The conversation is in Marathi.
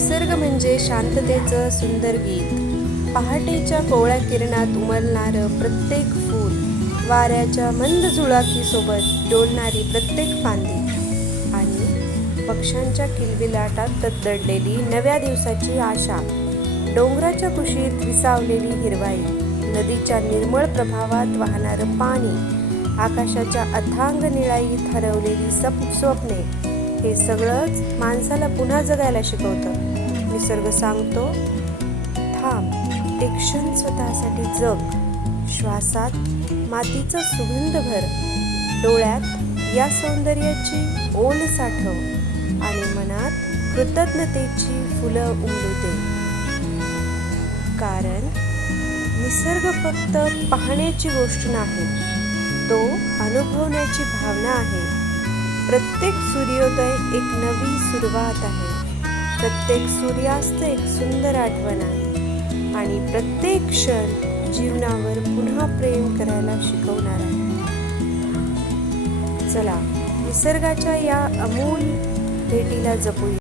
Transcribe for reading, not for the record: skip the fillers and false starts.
निसर्ग म्हणजे शांततेचं सुंदर गीत, पहाटेच्या कोवळ्या किरणात उमलणारं प्रत्येक फूल, वाऱ्याच्या मंद झुळाकीसोबत डोलणारी प्रत्येक फांदी आणि पक्ष्यांच्या किलबिलाटात तडतडलेली नव्या दिवसाची आशा. डोंगराच्या कुशीत विसावलेली हिरवाई, नदीच्या निर्मळ प्रभावात वाहणारं पाणी, आकाशाच्या अथांग निळाईत हरवलेली स्वप्ने, हे सगळंच माणसाला पुन्हा जगायला शिकवतं. निसर्ग सांगतो, थांब, एक क्षण स्वतःसाठी जग. श्वासात मातीचा सुगंध भर, डोळ्यात या सौंदर्याची ओल साठव आणि मनात कृतज्ञतेची फुलं उमलू दे. कारण निसर्ग फक्त पाहण्याची गोष्ट नाही, तो अनुभवण्याची भावना आहे. प्रत्येक सूर्योदय एक नवी सुरुवात आहे, प्रत्येक सूर्यास्त एक सुंदर आठवण आहे आणि प्रत्येक क्षण जीवनावर पुन्हा प्रेम करायला शिकवणार आहे. चला, निसर्गाच्या या अमूल भेटीला जपूया.